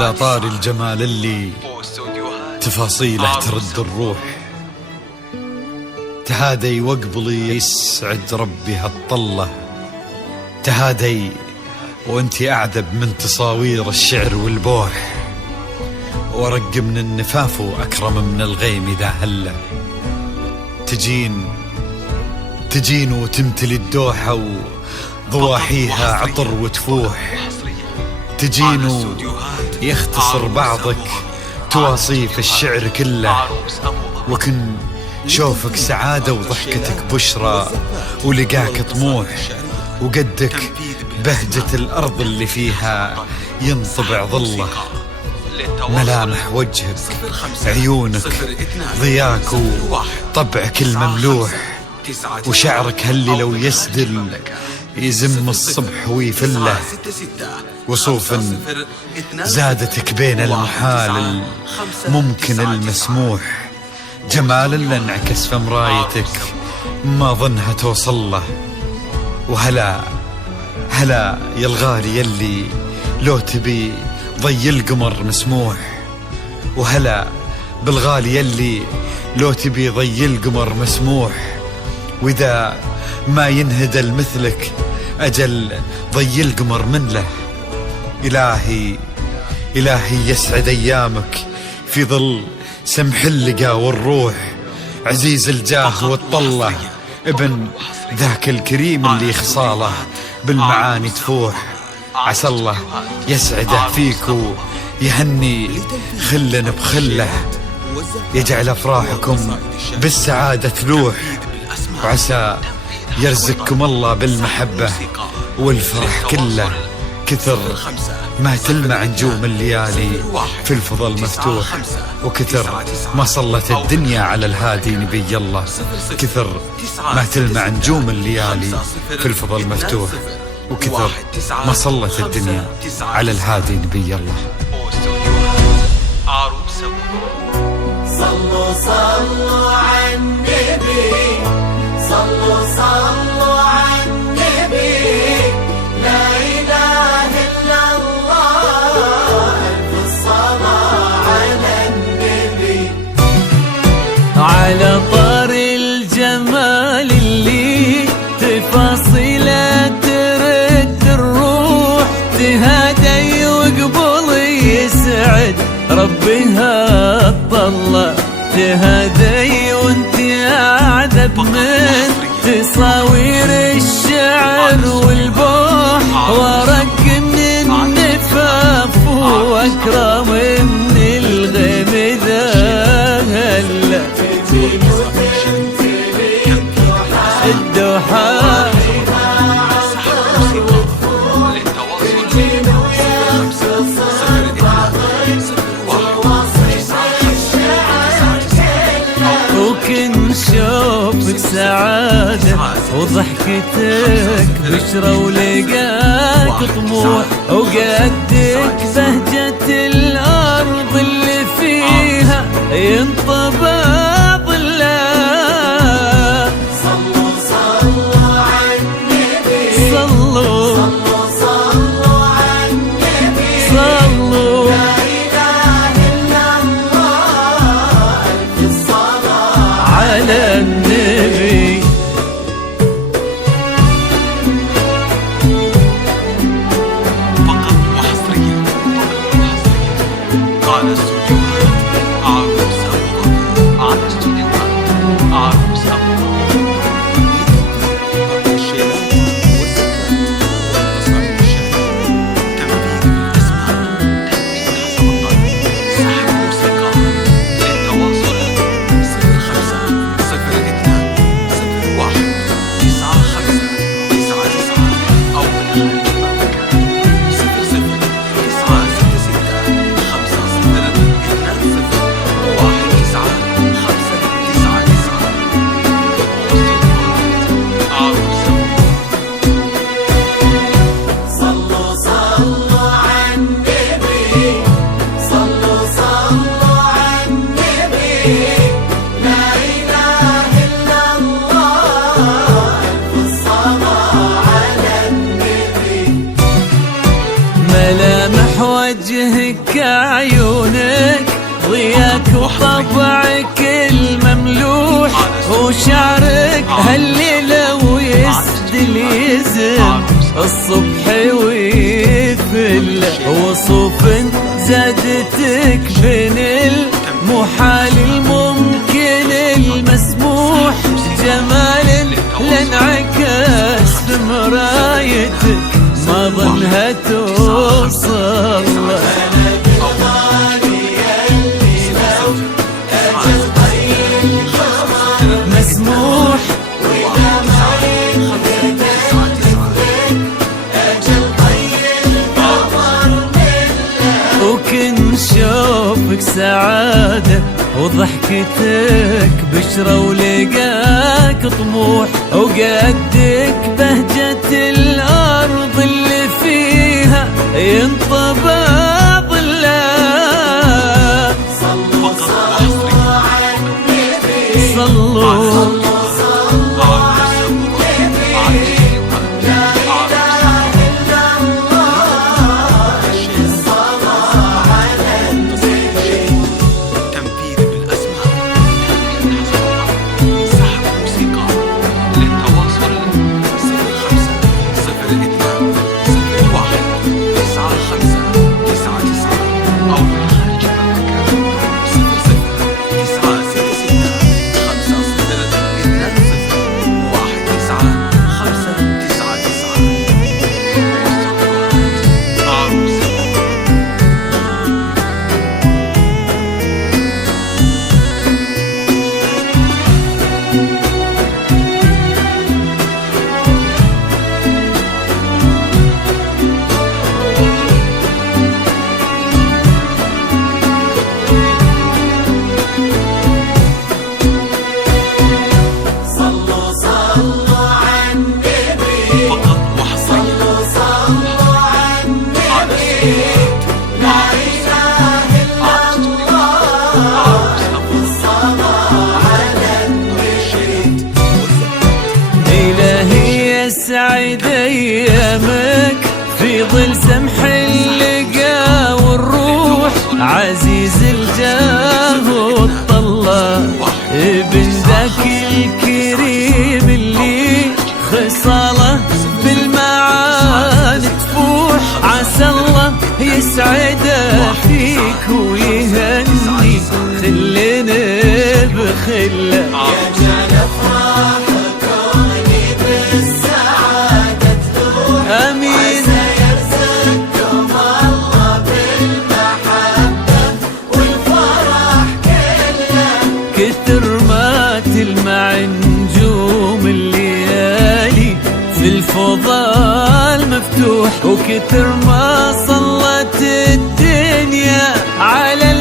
على طار الجمال اللي تفاصيله ترد الروح، تهادي وقبلي يسعد ربي هالطلة، تهادي وانتي أعذب من تصاوير الشعر والبوح، ورق من النفاف وأكرم من الغيم إذا هله، تجين وتمتلي الدوحة وضواحيها عطر وتفوح، تجين يختصر بعضك تواصيف الشعر كله، وكن شوفك سعادة وضحكتك بشرى ولقاك طموح، وقدك بهجة الأرض اللي فيها ينطبع ظله، ملامح وجهك عيونك ضياك وطبعك المملوح، وشعرك هاللي لو يسدل يزم الصبح ويفله، وصوف زادتك بين المحال الممكن المسموح، جمال اللي انعكس في مرايتك ما ظنها توصل له، وهلا يا الغالي يلي لو تبي ضي القمر مسموح، وهلا بالغالي يلي لو تبي ضي القمر مسموح، وإذا ما ينهدل مثلك أجل ضي القمر من له، إلهي يسعد أيامك في ظل سمح اللقى والروح، عزيز الجاه والطلة ابن ذاك الكريم اللي خصاله بالمعاني تفوح، عسى الله يسعده فيك ويهني خل بخله، يجعل أفراحكم بالسعادة تلوح، وعسى يرزقكم الله بالمحبة والفرح كله، كثر ما تلمع نجوم الليالي في الفضل مفتوح، وكثر ما صلت الدنيا على الهادي نبي الله، كثر ما تلمع نجوم الليالي في الفضل مفتوح، وكثر ما صلت الدنيا على الهادي نبي الله. صلوا صلوا على النبي، صلوا على النبي، لا إله إلا الله، ألف الصلاة على النبي. على طار الجمال اللي تفاصيله ترد الروح، تهادي وقبلي يسعد ربي هالطلة، تهادي وانتي أعذب من تصاوير الشعر والبوح، ورق من النفاف وأكرم من الغيم ذا هلا، الدوحة وكن شوفك سعادة وضحكتك بشرى ولقاك طموح، وقدك بهجة الأرض اللي فيها ينطبع ظله، صلوا على النبي، صلوا على النبي، صلوا لا إله إلا الله، ألف الصلاة على النبي. فقط وحصريا على استوديوهات عروس أبو ظبي. شعرك هالليلة ويسدل يزن الصبح ويفل وصوف زادتك بين المحال الممكن المسموح جمال لانعكس بمرايتك ما ظنها توصل مسموح وإذا ما ينقدر أجل طي القمر مله وكن شوفك سعادة وضحكتك بشرة ولقاك طموح وقدك بهجة الأرض اللي فيها ينطبع ظلها صلوا صلوا على النبي صلوا سعيد ايامك في ظل سمح اللقا والروح عزيز الجاه والطلة ابن ذاك الكريم اللي خصاله بالمعاني تفوح عسى الله يسعده فيك ويهني خلنا بخله يجعل افراح كوني بالسعادة تلوح امين سيرزقكم الله بالمحبة والفرح كله كتر ما تلمع نجوم الليالي في الفضاء المفتوح وكتر ما صلت الدنيا على